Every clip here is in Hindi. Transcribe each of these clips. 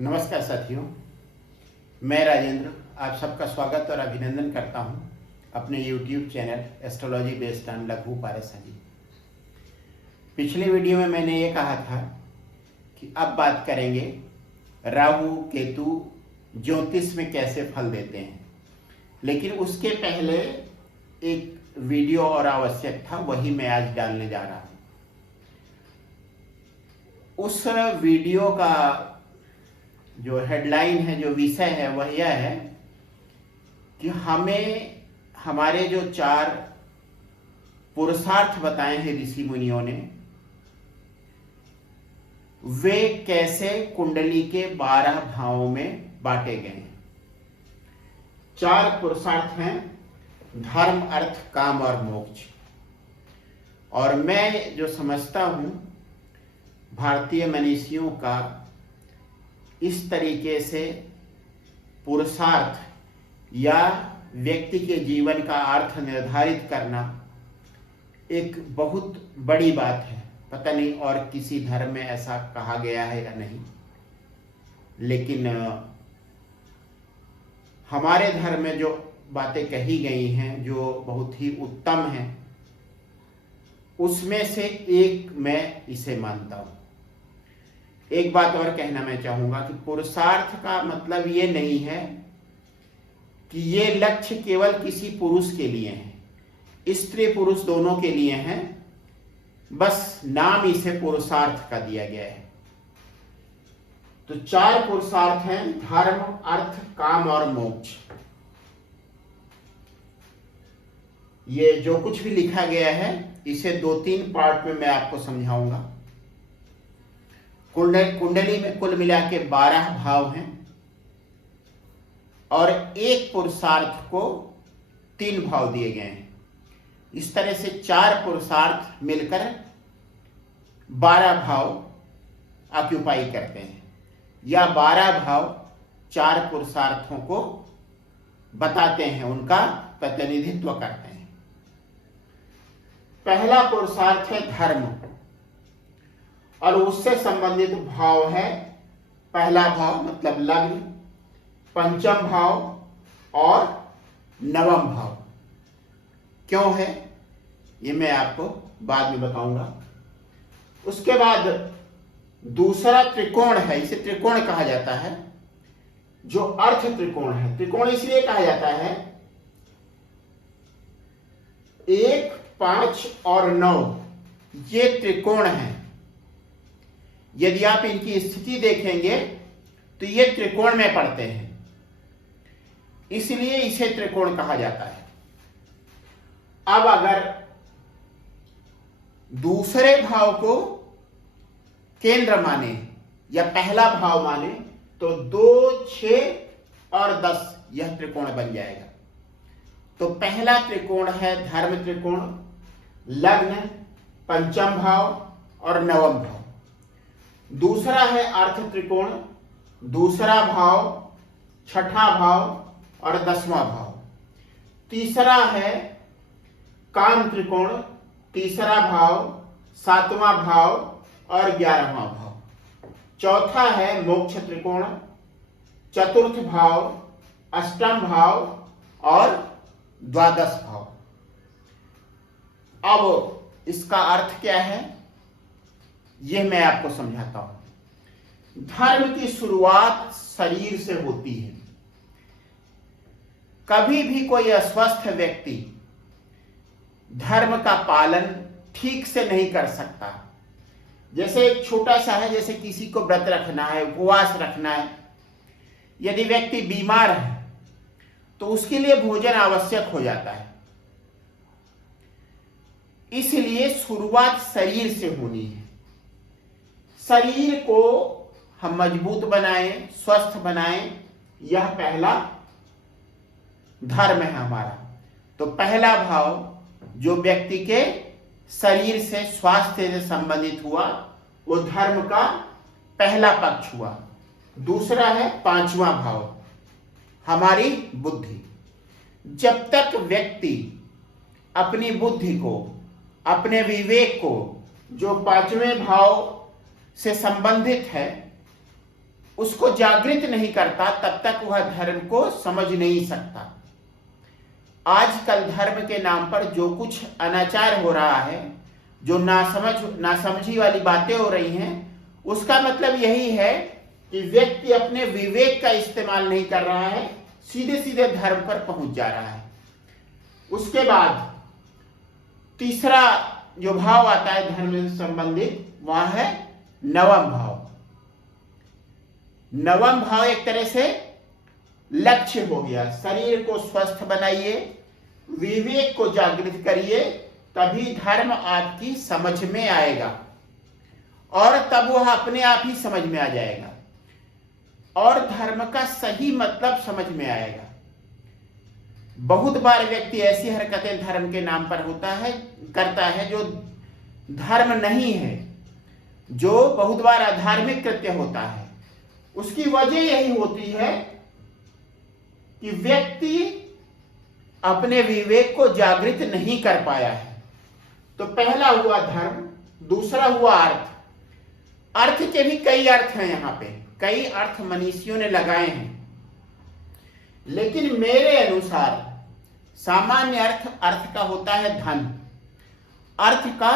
नमस्कार साथियों, मैं राजेंद्र आप सबका स्वागत और अभिनंदन करता हूं अपने YouTube channel astrology based on लघु पारसाजी। पिछले वीडियो में मैंने ये कहा था कि अब बात करेंगे राहु केतु ज्योतिष में कैसे फल देते हैं, लेकिन उसके पहले एक वीडियो और आवश्यक था, वही मैं आज डालने जा रहा हूँ। उस वीडियो का जो हेडलाइन है, जो विषय है, वह यह है कि हमें हमारे जो 4 पुरुषार्थ बताए हैं ऋषि मुनियों ने, वे कैसे कुंडली के 12 भावों में बांटे गए हैं। 4 पुरुषार्थ हैं: धर्म, अर्थ, काम और मोक्ष। और मैं जो समझता हूं, भारतीय मनीषियों का इस तरीके से पुरुषार्थ या व्यक्ति के जीवन का अर्थ निर्धारित करना एक बहुत बड़ी बात है। पता नहीं और किसी धर्म में ऐसा कहा गया है या नहीं, लेकिन हमारे धर्म में जो बातें कही गई हैं, जो बहुत ही उत्तम हैं, उसमें से एक मैं इसे मानता हूं। एक बात और कहना मैं चाहूंगा कि पुरुषार्थ का मतलब ये नहीं है कि ये लक्ष्य केवल किसी पुरुष के लिए है, स्त्री पुरुष दोनों के लिए है, बस नाम इसे पुरुषार्थ का दिया गया है। तो 4 पुरुषार्थ हैं: धर्म, अर्थ, काम और मोक्ष। ये जो कुछ भी लिखा गया है, इसे 2-3 पार्ट में मैं आपको समझाऊंगा। कुंडली में कुल मिला के 12 भाव हैं और एक पुरुषार्थ को 3 भाव दिए गए हैं। इस तरह से 4 पुरुषार्थ मिलकर 12 भाव ऑक्यूपाई करते हैं, या 12 भाव 4 पुरुषार्थों को बताते हैं, उनका प्रतिनिधित्व करते हैं। पहला पुरुषार्थ है धर्म, और उससे संबंधित भाव है पहला भाव मतलब लग्न, पंचम भाव और नवम भाव। क्यों है ये मैं आपको बाद में बताऊंगा। उसके बाद दूसरा त्रिकोण है, इसे त्रिकोण कहा जाता है, जो अर्थ त्रिकोण है। त्रिकोण इसलिए कहा जाता है 1, 5 और 9 ये त्रिकोण है। यदि आप इनकी स्थिति देखेंगे तो ये त्रिकोण में पड़ते हैं, इसलिए इसे त्रिकोण कहा जाता है। अब अगर दूसरे भाव को केंद्र माने या पहला भाव माने तो 2, 6 और 10 यह त्रिकोण बन जाएगा। तो पहला त्रिकोण है धर्म त्रिकोण, लग्न, पंचम भाव और नवम भाव। दूसरा है अर्थ त्रिकोण, दूसरा भाव, छठा भाव और 10वां भाव। तीसरा है काम त्रिकोण, तीसरा भाव, 7वां भाव और 11वां भाव। चौथा है मोक्ष त्रिकोण, चतुर्थ भाव, अष्टम भाव और 12 भाव। अब इसका अर्थ क्या है यह मैं आपको समझाता हूं। धर्म की शुरुआत शरीर से होती है। कभी भी कोई अस्वस्थ व्यक्ति धर्म का पालन ठीक से नहीं कर सकता। जैसे एक छोटा सा है, जैसे किसी को व्रत रखना है, उपवास रखना है। यदि व्यक्ति बीमार है तो उसके लिए भोजन आवश्यक हो जाता है, इसलिए शुरुआत शरीर से होनी है। शरीर को हम मजबूत बनाएं, स्वस्थ बनाएं, यह पहला धर्म है हमारा। तो पहला भाव जो व्यक्ति के शरीर से, स्वास्थ्य से संबंधित हुआ, वो धर्म का पहला पक्ष हुआ। दूसरा है 5वां भाव, हमारी बुद्धि। जब तक व्यक्ति अपनी बुद्धि को, अपने विवेक को, जो 5वें भाव से संबंधित है, उसको जागृत नहीं करता तब तक वह धर्म को समझ नहीं सकता। आजकल धर्म के नाम पर जो कुछ अनाचार हो रहा है, जो नासमझी वाली बातें हो रही हैं, उसका मतलब यही है कि व्यक्ति अपने विवेक का इस्तेमाल नहीं कर रहा है, सीधे सीधे धर्म पर पहुंच जा रहा है। उसके बाद तीसरा जो भाव आता है धर्म से संबंधित, वह है नवम भाव। नवम भाव एक तरह से लक्ष्य हो गया। शरीर को स्वस्थ बनाइए, विवेक को जागृत करिए, तभी धर्म आपकी समझ में आएगा और तब वह अपने आप ही समझ में आ जाएगा और धर्म का सही मतलब समझ में आएगा। बहुत बार व्यक्ति ऐसी हरकतें धर्म के नाम पर करता है जो धर्म नहीं है, जो बहुत बार अधार्मिक कृत्य होता है। उसकी वजह यही होती है कि व्यक्ति अपने विवेक को जागृत नहीं कर पाया है। तो पहला हुआ धर्म, दूसरा हुआ अर्थ। अर्थ के भी कई अर्थ हैं, यहाँ पे कई अर्थ मनीषियों ने लगाए हैं, लेकिन मेरे अनुसार सामान्य अर्थ का होता है धन। अर्थ का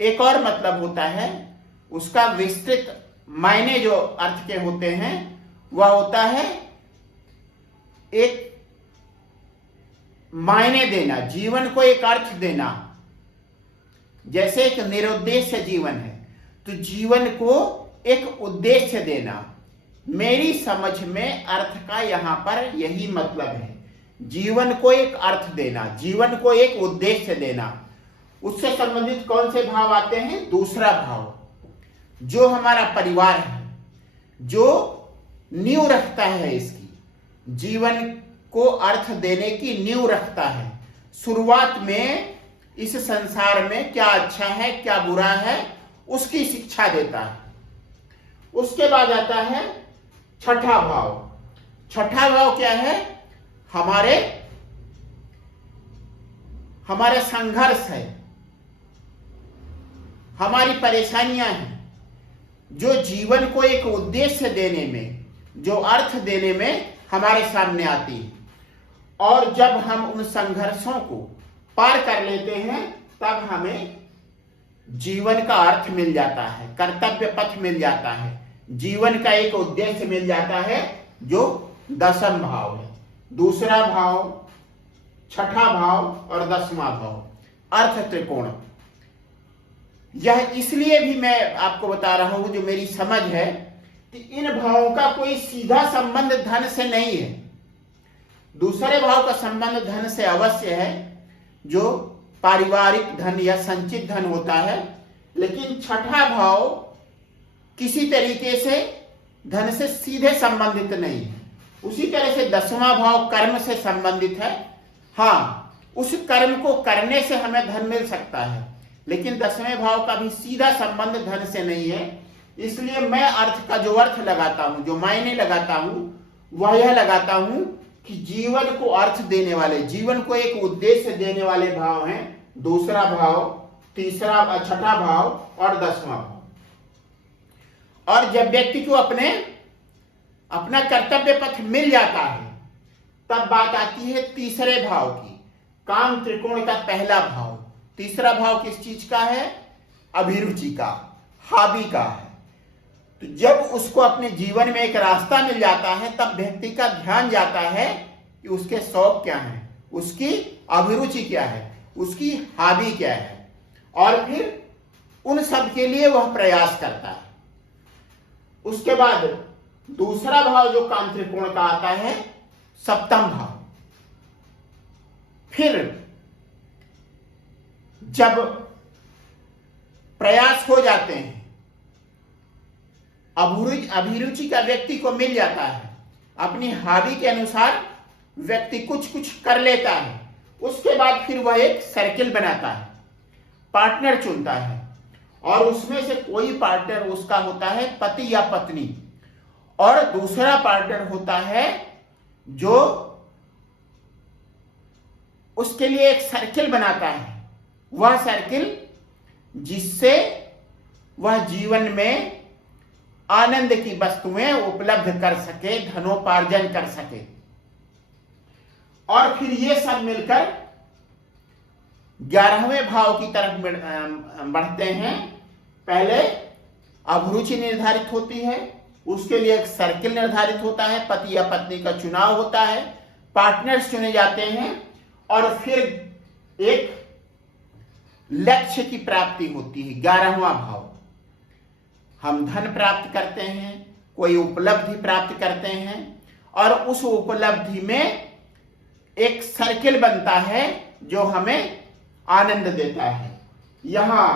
एक और मतलब होता है, उसका विस्तृत मायने जो अर्थ के होते हैं वह होता है एक मायने देना, जीवन को एक अर्थ देना। जैसे एक निरुद्देश्य जीवन है तो जीवन को एक उद्देश्य देना। मेरी समझ में अर्थ का यहां पर यही मतलब है, जीवन को एक अर्थ देना, जीवन को एक उद्देश्य देना। उससे संबंधित कौन से भाव आते हैं? दूसरा भाव, जो हमारा परिवार है, जो नींव रखता है, इसकी जीवन को अर्थ देने की नींव रखता है। शुरुआत में इस संसार में क्या अच्छा है क्या बुरा है उसकी शिक्षा देता है। उसके बाद आता है छठा भाव। छठा भाव क्या है? हमारे संघर्ष है, हमारी परेशानियां हैं, जो जीवन को एक उद्देश्य देने में, जो अर्थ देने में हमारे सामने आती है। और जब हम उन संघर्षों को पार कर लेते हैं तब हमें जीवन का अर्थ मिल जाता है, कर्तव्य पथ मिल जाता है, जीवन का एक उद्देश्य मिल जाता है, जो दशम भाव है। दूसरा भाव, छठा भाव और दसवां भाव, अर्थ त्रिकोण। यह इसलिए भी मैं आपको बता रहा हूं, जो मेरी समझ है कि इन भावों का कोई सीधा संबंध धन से नहीं है। दूसरे भाव का संबंध धन से अवश्य है, जो पारिवारिक धन या संचित धन होता है, लेकिन छठा भाव किसी तरीके से धन से सीधे संबंधित नहीं है। उसी तरह से दसवां भाव कर्म से संबंधित है। हाँ, उस कर्म को करने से हमें धन मिल सकता है, लेकिन दसवें भाव का भी सीधा संबंध धन से नहीं है। इसलिए मैं अर्थ का जो अर्थ लगाता हूं, जो मायने लगाता हूं, वह यह लगाता हूं कि जीवन को अर्थ देने वाले, जीवन को एक उद्देश्य देने वाले भाव हैं दूसरा भाव, तीसरा, छठा भाव और दसवां भाव। और जब व्यक्ति को अपना कर्तव्य पथ मिल जाता है तब बात आती है तीसरे भाव की, काम त्रिकोण का पहला भाव। तीसरा भाव किस चीज का है? अभिरुचि का, हॉबी का है। तो जब उसको अपने जीवन में एक रास्ता मिल जाता है तब व्यक्ति का ध्यान जाता है कि उसके शौक क्या है, उसकी अभिरुचि क्या है, उसकी हॉबी क्या है, और फिर उन सब के लिए वह प्रयास करता है। उसके बाद दूसरा भाव जो काम त्रिकोण का आता है, सप्तम भाव। फिर जब प्रयास हो जाते हैं, अभिरुचि का व्यक्ति को मिल जाता है, अपनी हॉबी के अनुसार व्यक्ति कुछ कुछ कर लेता है, उसके बाद फिर वह एक सर्किल बनाता है, पार्टनर चुनता है, और उसमें से कोई पार्टनर उसका होता है पति या पत्नी, और दूसरा पार्टनर होता है जो उसके लिए एक सर्किल बनाता है। वह सर्किल जिससे वह जीवन में आनंद की वस्तुएं उपलब्ध कर सके, धनोपार्जन कर सके। और फिर ये सब मिलकर 11वें भाव की तरफ बढ़ते हैं। पहले अभिरुचि निर्धारित होती है, उसके लिए एक सर्किल निर्धारित होता है, पति या पत्नी का चुनाव होता है, पार्टनर्स चुने जाते हैं, और फिर एक लक्ष्य की प्राप्ति होती है, 11वां भाव। हम धन प्राप्त करते हैं, कोई उपलब्धि प्राप्त करते हैं, और उस उपलब्धि में एक सर्किल बनता है जो हमें आनंद देता है। यहां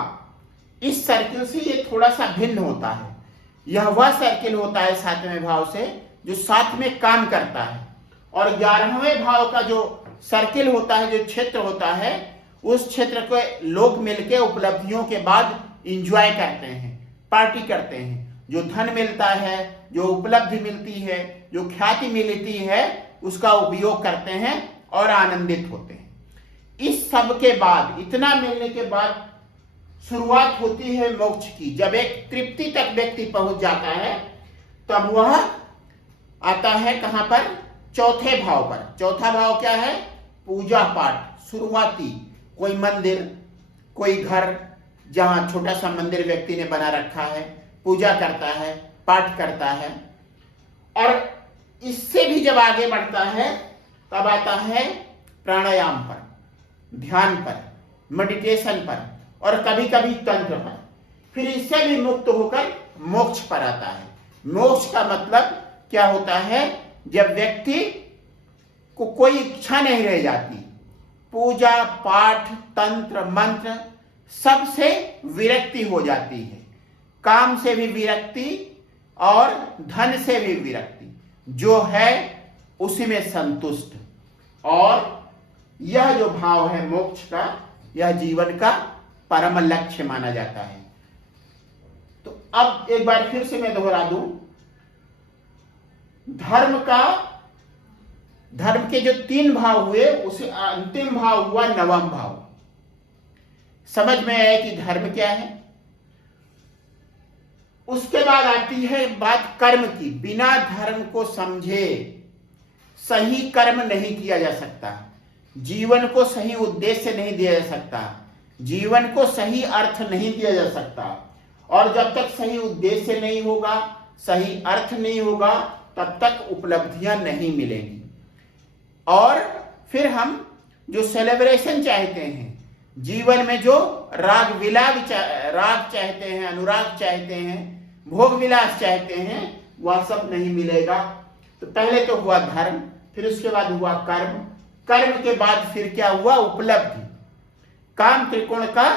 इस सर्किल से ये थोड़ा सा भिन्न होता है। यह वह सर्किल होता है 7वें भाव से जो साथ में काम करता है, और 11वें भाव का जो सर्किल होता है, जो क्षेत्र होता है, उस क्षेत्र को लोग मिलके उपलब्धियों के बाद इंजॉय करते हैं, पार्टी करते हैं। जो धन मिलता है, जो उपलब्धि मिलती है, जो ख्याति मिलती है, उसका उपयोग करते हैं और आनंदित होते हैं। इस सब के बाद, इतना मिलने के बाद शुरुआत होती है मोक्ष की। जब एक तृप्ति तक व्यक्ति पहुंच जाता है, तब वह आता है कहां पर? चौथे भाव पर। चौथा भाव क्या है? पूजा पाठ, शुरुआती। कोई मंदिर, कोई घर, जहां छोटा सा मंदिर व्यक्ति ने बना रखा है, पूजा करता है, पाठ करता है। और इससे भी जब आगे बढ़ता है, तब आता है प्राणायाम पर, ध्यान पर, मेडिटेशन पर, और कभी कभी तंत्र पर। फिर इससे भी मुक्त होकर मोक्ष पर आता है। मोक्ष का मतलब क्या होता है? जब व्यक्ति को कोई इच्छा नहीं रह जाती, पूजा पाठ, तंत्र मंत्र सबसे विरक्ति हो जाती है, काम से भी विरक्ति और धन से भी विरक्ति, जो है उसी में संतुष्ट। और यह जो भाव है मोक्ष का, यह जीवन का परम लक्ष्य माना जाता है। तो अब एक बार फिर से मैं दोहरा दूं, धर्म के जो 3 भाव हुए, उसे अंतिम भाव हुआ 9वां भाव। समझ में आया कि धर्म क्या है? उसके बाद आती है बात कर्म की। बिना धर्म को समझे सही कर्म नहीं किया जा सकता, जीवन को सही उद्देश्य नहीं दिया जा सकता, जीवन को सही अर्थ नहीं दिया जा सकता। और जब तक सही उद्देश्य नहीं होगा, सही अर्थ नहीं होगा, तब तक उपलब्धियां नहीं मिलेंगी। और फिर हम जो सेलिब्रेशन चाहते हैं, जीवन में जो राग चाहते हैं, अनुराग चाहते हैं, भोग विलास चाहते हैं, वह सब नहीं मिलेगा। तो पहले तो हुआ धर्म, फिर उसके बाद हुआ कर्म, कर्म के बाद फिर क्या हुआ? उपलब्धि। काम त्रिकोण का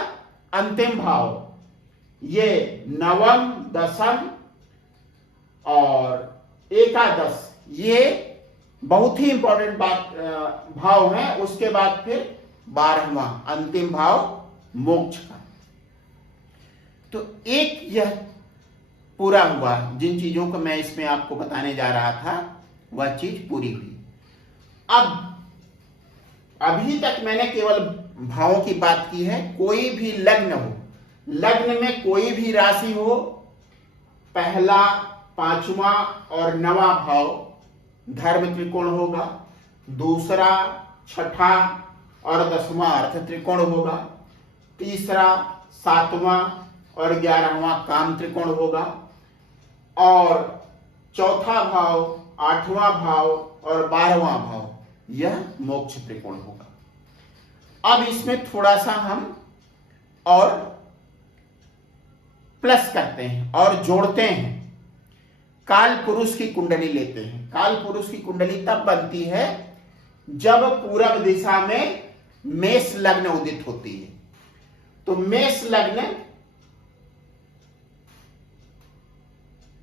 अंतिम भाव, ये 9म, 10म और एकादश, ये बहुत ही इंपॉर्टेंट भाव है। उसके बाद फिर 12वां अंतिम भाव मोक्ष का। तो एक यह पूरा हुआ। जिन चीजों को मैं इसमें आपको बताने जा रहा था, वह चीज पूरी हुई। अब अभी तक मैंने केवल भावों की बात की है। कोई भी लग्न हो, लग्न में कोई भी राशि हो, पहला, 5वां और 9वां भाव धर्म त्रिकोण होगा, दूसरा, 6ठा और 10वां अर्थ त्रिकोण होगा, तीसरा, 7वां और 11वां काम त्रिकोण होगा, और चौथा भाव, 8वां भाव और 12वां भाव, यह मोक्ष त्रिकोण होगा। अब इसमें थोड़ा सा हम और प्लस करते हैं और जोड़ते हैं। काल पुरुष की कुंडली लेते हैं। काल पुरुष की कुंडली तब बनती है जब पूरब दिशा में मेष लग्न उदित होती है। तो मेष लग्न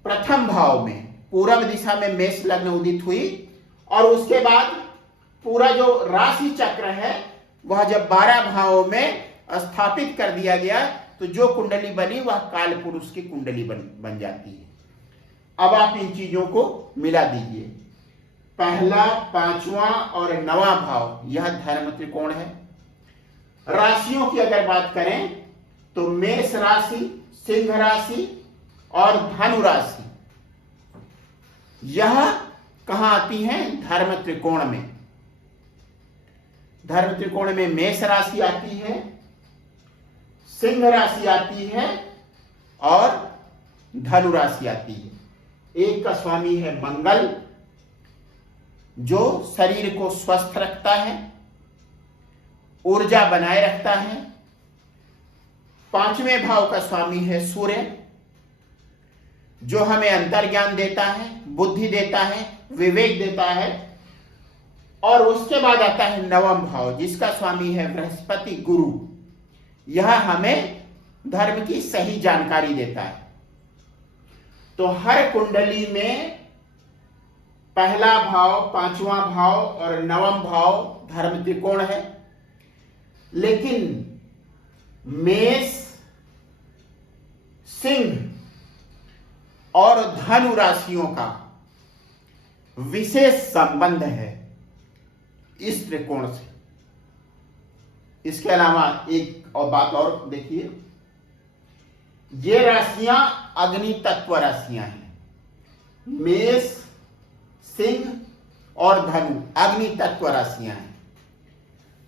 प्रथम भाव में, पूरब दिशा में मेष लग्न उदित हुई, और उसके बाद पूरा जो राशि चक्र है वह जब 12 भावों में स्थापित कर दिया गया, तो जो कुंडली बनी वह काल पुरुष की कुंडली बन जाती है। अब आप इन चीजों को मिला दीजिए। पहला, 5वां और 9वां भाव, यह धर्म त्रिकोण है। राशियों की अगर बात करें तो मेष राशि, सिंह राशि और धनु राशि, यह कहां आती है? धर्म त्रिकोण में। धर्म त्रिकोण में मेष राशि आती है, सिंह राशि आती है और धनु राशि आती है। एक का स्वामी है मंगल, जो शरीर को स्वस्थ रखता है, ऊर्जा बनाए रखता है। पांचवें भाव का स्वामी है सूर्य, जो हमें अंतर्ज्ञान देता है, बुद्धि देता है, विवेक देता है। और उसके बाद आता है नवम भाव, जिसका स्वामी है बृहस्पति गुरु। यह हमें धर्म की सही जानकारी देता है। तो हर कुंडली में पहला भाव, पांचवा भाव और नवम भाव धर्म त्रिकोण है। लेकिन मेष, सिंह और धनु राशियों का विशेष संबंध है इस त्रिकोण से। इसके अलावा एक और बात और देखिए, ये राशियां अग्नि तत्व राशियां हैं। मेष, सिंह और धनु अग्नि तत्व राशियां हैं।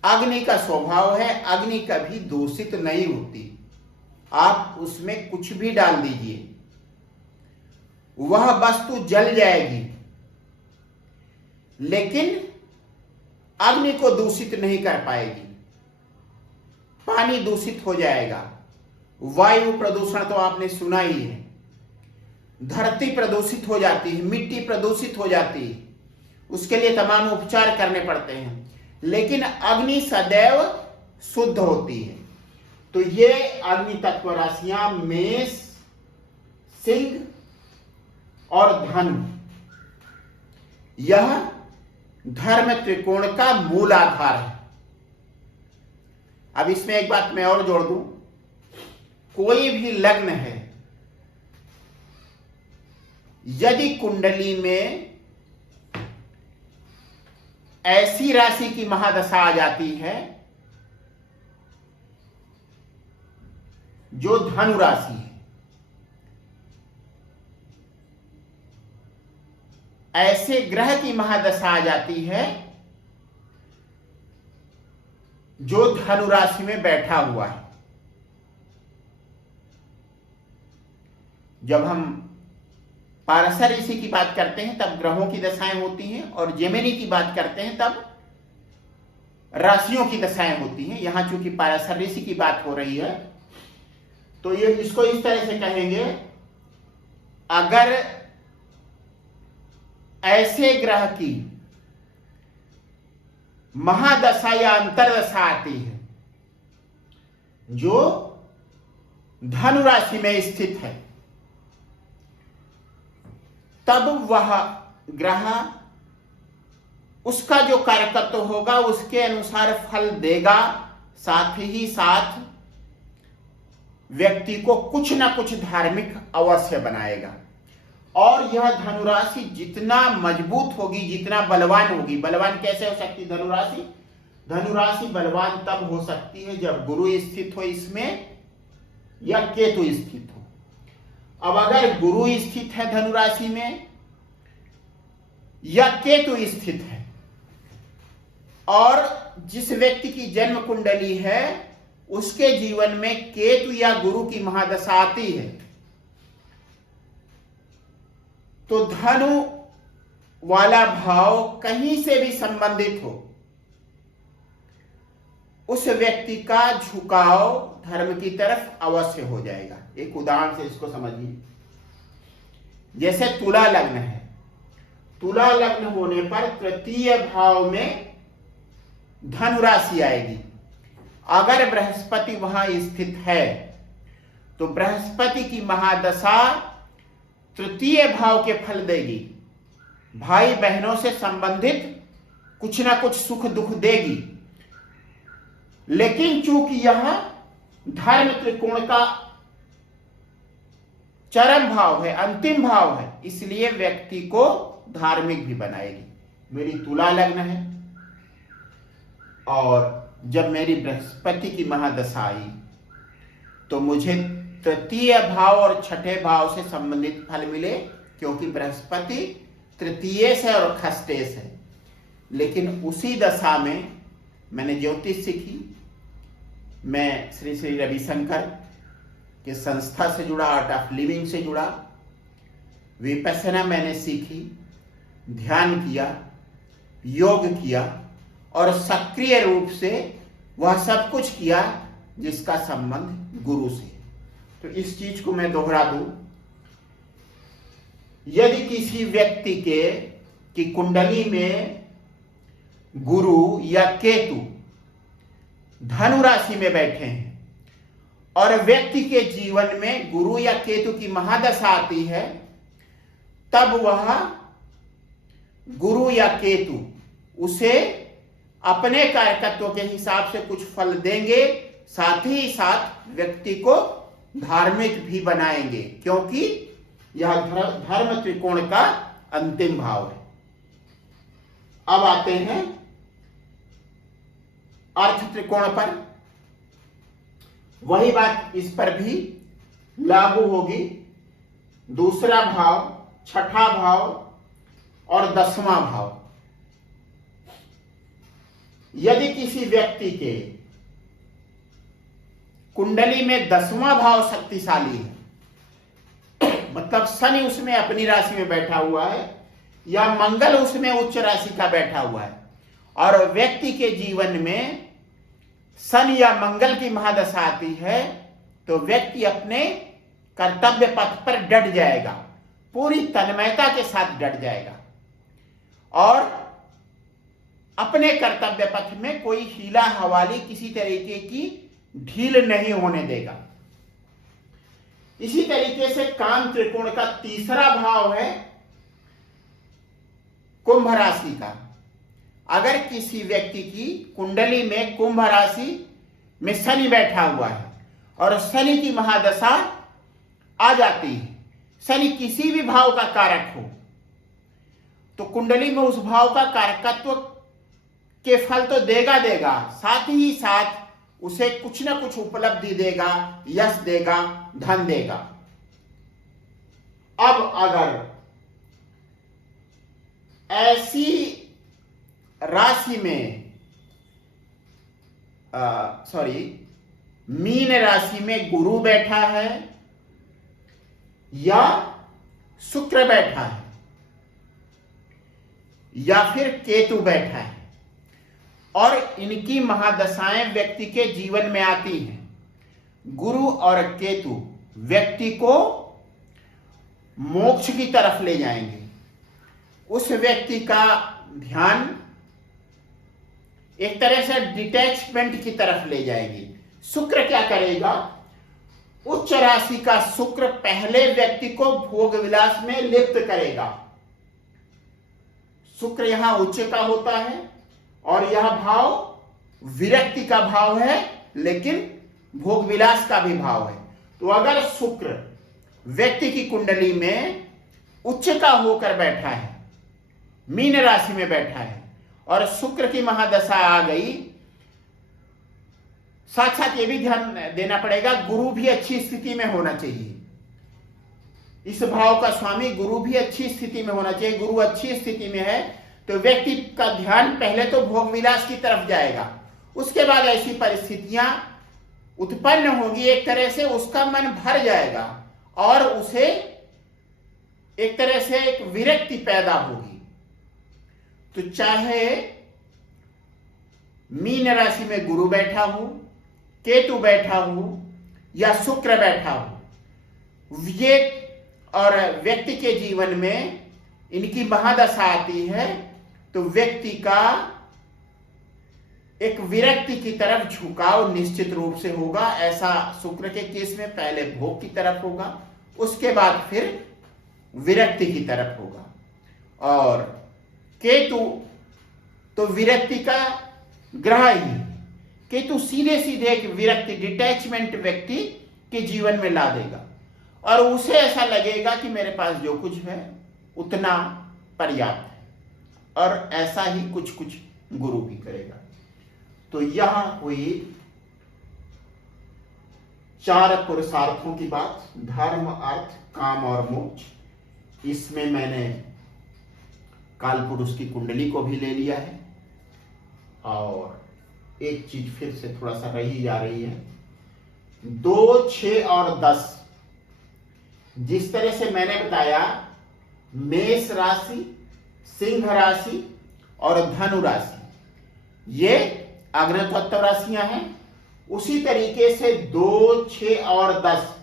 अग्नि का स्वभाव है, अग्नि कभी दूषित नहीं होती। आप उसमें कुछ भी डाल दीजिए, वह वस्तु जल जाएगी, लेकिन अग्नि को दूषित नहीं कर पाएगी। पानी दूषित हो जाएगा, वायु प्रदूषण तो आपने सुना ही है, धरती प्रदूषित हो जाती है, मिट्टी प्रदूषित हो जाती है, उसके लिए तमाम उपचार करने पड़ते हैं। लेकिन अग्नि सदैव शुद्ध होती है। तो ये अग्नि तत्व राशियां मेष, सिंह और धनु, यह धर्म त्रिकोण का मूल आधार है। अब इसमें एक बात मैं और जोड़ दूं, कोई भी लग्न है, यदि कुंडली में ऐसी राशि की महादशा आ जाती है जो धनु राशि है, ऐसे ग्रह की महादशा आ जाती है जो धनु राशि में बैठा हुआ है। जब हम पारसर ऋषि की बात करते हैं तब ग्रहों की दशाएं होती हैं, और जेमिनी की बात करते हैं तब राशियों की दशाएं होती हैं। यहां चूंकि पारसर ऋषि की बात हो रही है, तो ये इसको इस तरह से कहेंगे, अगर ऐसे ग्रह की महादशा या अंतरदशा आती है जो धनु राशि में स्थित है, तब वह ग्रह उसका जो कार्यकर्ता होगा उसके अनुसार फल देगा, साथ ही साथ व्यक्ति को कुछ ना कुछ धार्मिक अवश्य बनाएगा। और यह धनुराशि जितना मजबूत होगी, जितना बलवान होगी, बलवान कैसे हो सकती धनुराशि? धनुराशि बलवान तब हो सकती है जब गुरु स्थित हो इसमें या केतु स्थित हो। अब अगर गुरु स्थित है धनुराशि में या केतु स्थित है, और जिस व्यक्ति की जन्म कुंडली है उसके जीवन में केतु या गुरु की महादशा आती है, तो धनु वाला भाव कहीं से भी संबंधित हो, उस व्यक्ति का झुकाव धर्म की तरफ अवश्य हो जाएगा। एक उदाहरण से इसको समझिए, जैसे तुला लग्न है, तुला लग्न होने पर तृतीय भाव में धनु राशि आएगी। अगर बृहस्पति वहां स्थित है तो बृहस्पति की महादशा तृतीय भाव के फल देगी, भाई बहनों से संबंधित कुछ ना कुछ सुख दुख देगी। लेकिन चूंकि यह धर्म त्रिकोण का चरम भाव है, अंतिम भाव है, इसलिए व्यक्ति को धार्मिक भी बनाएगी। मेरी तुला लग्न है और जब मेरी बृहस्पति की महादशा आई तो मुझे तृतीय भाव और छठे भाव से संबंधित फल मिले, क्योंकि बृहस्पति तृतीय से और खष्टे से। लेकिन उसी दशा में मैंने ज्योतिष सीखी, मैं श्री श्री रविशंकर के संस्था से जुड़ा, आर्ट ऑफ लिविंग से जुड़ा, विपश्यना मैंने सीखी, ध्यान किया, योग किया और सक्रिय रूप से वह सब कुछ किया जिसका संबंध गुरु से। तो इस चीज को मैं दोहरा दूं, यदि किसी व्यक्ति की कुंडली में गुरु या केतु धनु राशि में बैठे हैं और व्यक्ति के जीवन में गुरु या केतु की महादशा आती है, तब वह गुरु या केतु उसे अपने कार्यकत्व के हिसाब से कुछ फल देंगे, साथ ही साथ व्यक्ति को धार्मिक भी बनाएंगे, क्योंकि यह धर्म त्रिकोण का अंतिम भाव है। अब आते हैं अर्थ त्रिकोण पर। वही बात इस पर भी लागू होगी। दूसरा भाव, छठा भाव और 10वां भाव। यदि किसी व्यक्ति के कुंडली में 10वां भाव शक्तिशाली है, मतलब शनि उसमें अपनी राशि में बैठा हुआ है या मंगल उसमें उच्च राशि का बैठा हुआ है, और व्यक्ति के जीवन में शनि या मंगल की महादशा आती है, तो व्यक्ति अपने कर्तव्य पथ पर डट जाएगा, पूरी तन्मयता के साथ डट जाएगा और अपने कर्तव्य पथ में कोई हीला हवाली, किसी तरीके की ढील नहीं होने देगा। इसी तरीके से काम त्रिकोण का तीसरा भाव है कुंभ राशि का। अगर किसी व्यक्ति की कुंडली में कुंभ राशि में शनि बैठा हुआ है और शनि की महादशा आ जाती है, शनि किसी भी भाव का कारक हो, तो कुंडली में उस भाव का कारकत्व के फल तो देगा, साथ ही साथ उसे कुछ ना कुछ उपलब्धि देगा, यश देगा, धन देगा। अब अगर ऐसी राशि में मीन राशि में गुरु बैठा है या शुक्र बैठा है या फिर केतु बैठा है और इनकी महादशाएं व्यक्ति के जीवन में आती हैं, गुरु और केतु व्यक्ति को मोक्ष की तरफ ले जाएंगे। उस व्यक्ति का ध्यान एक तरह से डिटैचमेंट की तरफ ले जाएगी। शुक्र क्या करेगा? उच्च राशि का शुक्र पहले व्यक्ति को भोग विलास में लिप्त करेगा। शुक्र यहां उच्च का होता है और यह भाव विरक्ति का भाव है, लेकिन भोग विलास का भी भाव है। तो अगर शुक्र व्यक्ति की कुंडली में उच्च का होकर बैठा है, मीन राशि में बैठा है और शुक्र की महादशा आ गई, साथ साथ ये भी ध्यान देना पड़ेगा गुरु भी अच्छी स्थिति में होना चाहिए। इस भाव का स्वामी गुरु भी अच्छी स्थिति में होना चाहिए। गुरु अच्छी स्थिति में है तो व्यक्ति का ध्यान पहले तो भोग विलास की तरफ जाएगा, उसके बाद ऐसी परिस्थितियां उत्पन्न होगी, एक तरह से उसका मन भर जाएगा और उसे एक तरह से एक विरक्ति पैदा होगी। तो चाहे मीन राशि में गुरु बैठा हो, केतु बैठा हो या शुक्र बैठा हो, ये और व्यक्ति के जीवन में इनकी महादशा आती है, तो व्यक्ति का एक विरक्ति की तरफ झुकाव निश्चित रूप से होगा। ऐसा शुक्र के केस में पहले भोग की तरफ होगा, उसके बाद फिर विरक्ति की तरफ होगा। और केतु तो विरक्ति का ग्रह ही, केतु सीधे सीधे एक विरक्ति, डिटैचमेंट व्यक्ति के जीवन में ला देगा और उसे ऐसा लगेगा कि मेरे पास जो कुछ है उतना पर्याप्त है, और ऐसा ही कुछ कुछ गुरु भी करेगा। तो यह हुई 4 पुरुषार्थों की बात, धर्म, अर्थ, काम और मोक्ष। इसमें मैंने काल पुरुष की कुंडली को भी ले लिया है। और एक चीज फिर से थोड़ा सा रही जा रही है, 2, 6 और 10। जिस तरह से मैंने बताया मेष राशि, सिंह राशि और धनु राशि ये अग्नि तत्व राशियां हैं, उसी तरीके से 2, 6 और 10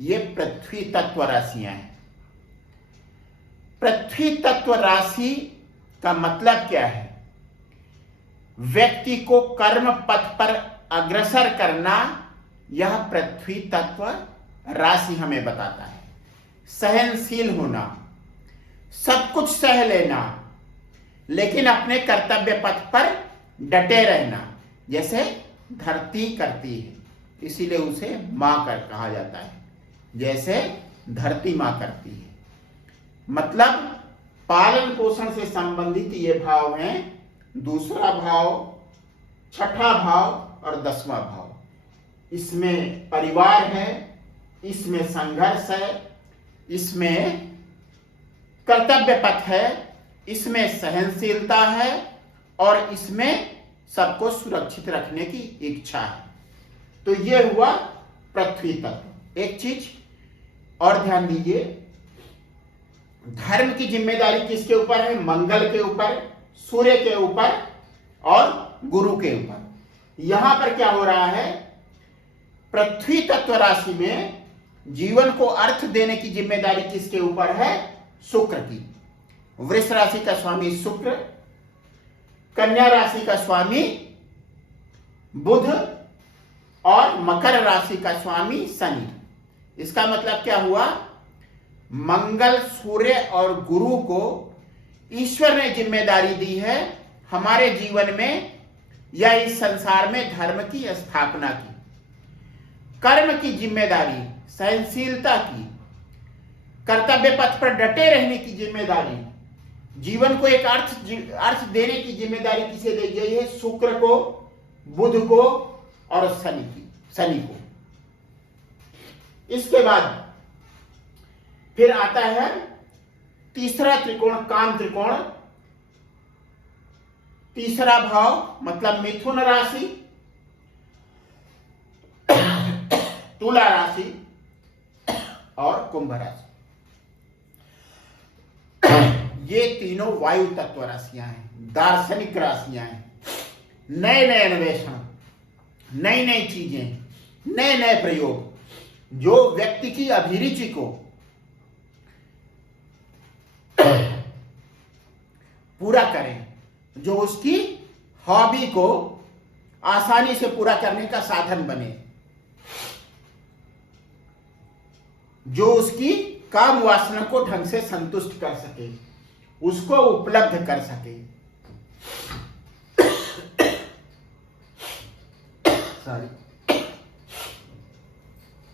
ये पृथ्वी तत्व राशियां हैं। पृथ्वी तत्व राशि का मतलब क्या है? व्यक्ति को कर्म पथ पर अग्रसर करना, यह पृथ्वी तत्व राशि हमें बताता है। सहनशील होना, सब कुछ सह लेना, लेकिन अपने कर्तव्य पथ पर डटे रहना, जैसे धरती करती है, इसीलिए उसे मां कर कहा जाता है, जैसे धरती मां करती है। मतलब पालन पोषण से संबंधित ये भाव हैं, दूसरा भाव, छठा भाव और 10वां भाव। इसमें परिवार है, इसमें संघर्ष है, इसमें कर्तव्य पथ है, इसमें सहनशीलता है और इसमें सबको सुरक्षित रखने की इच्छा है। तो ये हुआ पृथ्वी तत्व। एक चीज और ध्यान दीजिए, धर्म की जिम्मेदारी किसके ऊपर है? मंगल के ऊपर, सूर्य के ऊपर और गुरु के ऊपर। यहां पर क्या हो रहा है? पृथ्वी तत्व राशि में जीवन को अर्थ देने की जिम्मेदारी किसके ऊपर है? शुक्र की। वृष राशि का स्वामी शुक्र, कन्या राशि का स्वामी बुध और मकर राशि का स्वामी शनि। इसका मतलब क्या हुआ? मंगल, सूर्य और गुरु को ईश्वर ने जिम्मेदारी दी है हमारे जीवन में या इस संसार में धर्म की स्थापना की, कर्म की जिम्मेदारी, सहनशीलता की, कर्तव्य पथ पर डटे रहने की जिम्मेदारी, जीवन को एक अर्थ देने की जिम्मेदारी किसे दी गई है? शुक्र को, बुध को और शनि को। इसके बाद फिर आता है तीसरा त्रिकोण, काम त्रिकोण। तीसरा भाव मतलब मिथुन राशि, तुला राशि और कुंभ राशि। ये तीनों वायु तत्व राशियां हैं, दार्शनिक राशियां हैं। नए नए अन्वेषण, नई नई चीजें, नए नए प्रयोग जो व्यक्ति की अभिरुचि को पूरा करें, जो उसकी हॉबी को आसानी से पूरा करने का साधन बने, जो उसकी काम वासना को ढंग से संतुष्ट कर सके, उसको उपलब्ध कर सके।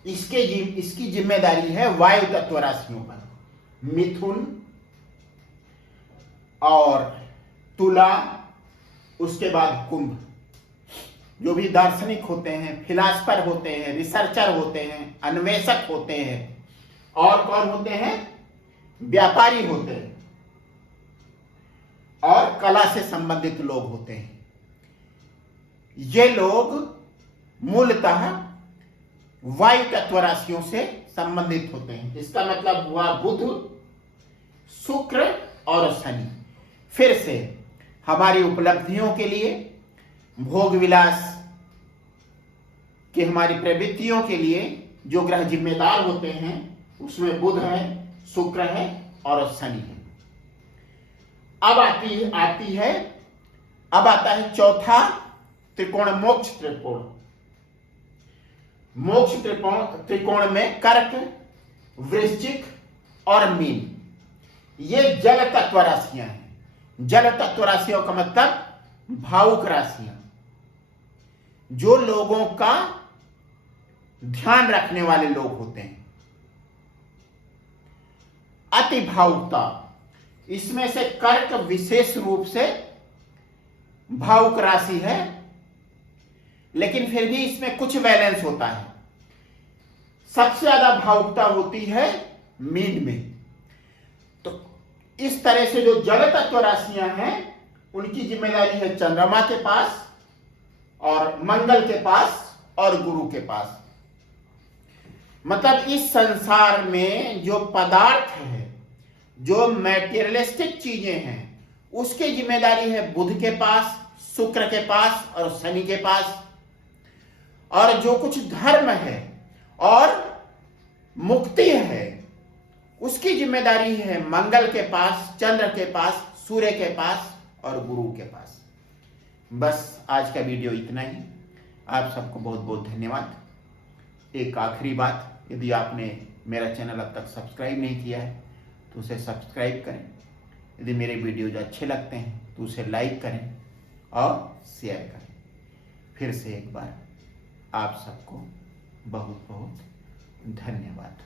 इसकी जिम्मेदारी है वायु तत्व राशियों पर, मिथुन और तुला, उसके बाद कुंभ। जो भी दार्शनिक होते हैं, फिलासफर होते हैं, रिसर्चर होते हैं, अन्वेषक होते हैं, और कौन होते हैं? व्यापारी होते हैं और कला से संबंधित लोग होते हैं। ये लोग मूलतः वायु तत्व राशियों से संबंधित होते हैं। इसका मतलब हुआ बुध, शुक्र और शनि। फिर से हमारी उपलब्धियों के लिए, भोग विलास की हमारी प्रवृत्तियों के लिए जो ग्रह जिम्मेदार होते हैं, उसमें बुध है, शुक्र है और शनि है। अब आता है चौथा त्रिकोण, मोक्ष त्रिकोण। मोक्ष त्रिकोण में कर्क, वृश्चिक और मीन, ये जल तत्व राशियां हैं। जल तत्व राशियों का मतलब भावुक राशियां, जो लोगों का ध्यान रखने वाले लोग होते हैं। अति भावुकता, इसमें से कर्क विशेष रूप से भावुक राशि है, लेकिन फिर भी इसमें कुछ बैलेंस होता है। सबसे ज्यादा भावुकता होती है मीन में। तो इस तरह से जो जड़ तत्व राशियां हैं उनकी जिम्मेदारी है चंद्रमा के पास और मंगल के पास और गुरु के पास। मतलब इस संसार में जो पदार्थ है, जो मैटेरियलिस्टिक चीजें हैं, उसकी जिम्मेदारी है बुध के पास, शुक्र के पास और शनि के पास। और जो कुछ धर्म है और मुक्ति है उसकी जिम्मेदारी है मंगल के पास, चंद्र के पास, सूर्य के पास और गुरु के पास। बस आज का वीडियो इतना ही। आप सबको बहुत बहुत धन्यवाद। एक आखिरी बात, यदि आपने मेरा चैनल अब तक सब्सक्राइब नहीं किया है तो उसे सब्सक्राइब करें। यदि मेरे वीडियोज अच्छे लगते हैं तो उसे लाइक करें और शेयर करें। फिर से एक बार आप सबको बहुत बहुत धन्यवाद।